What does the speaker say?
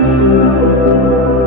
Música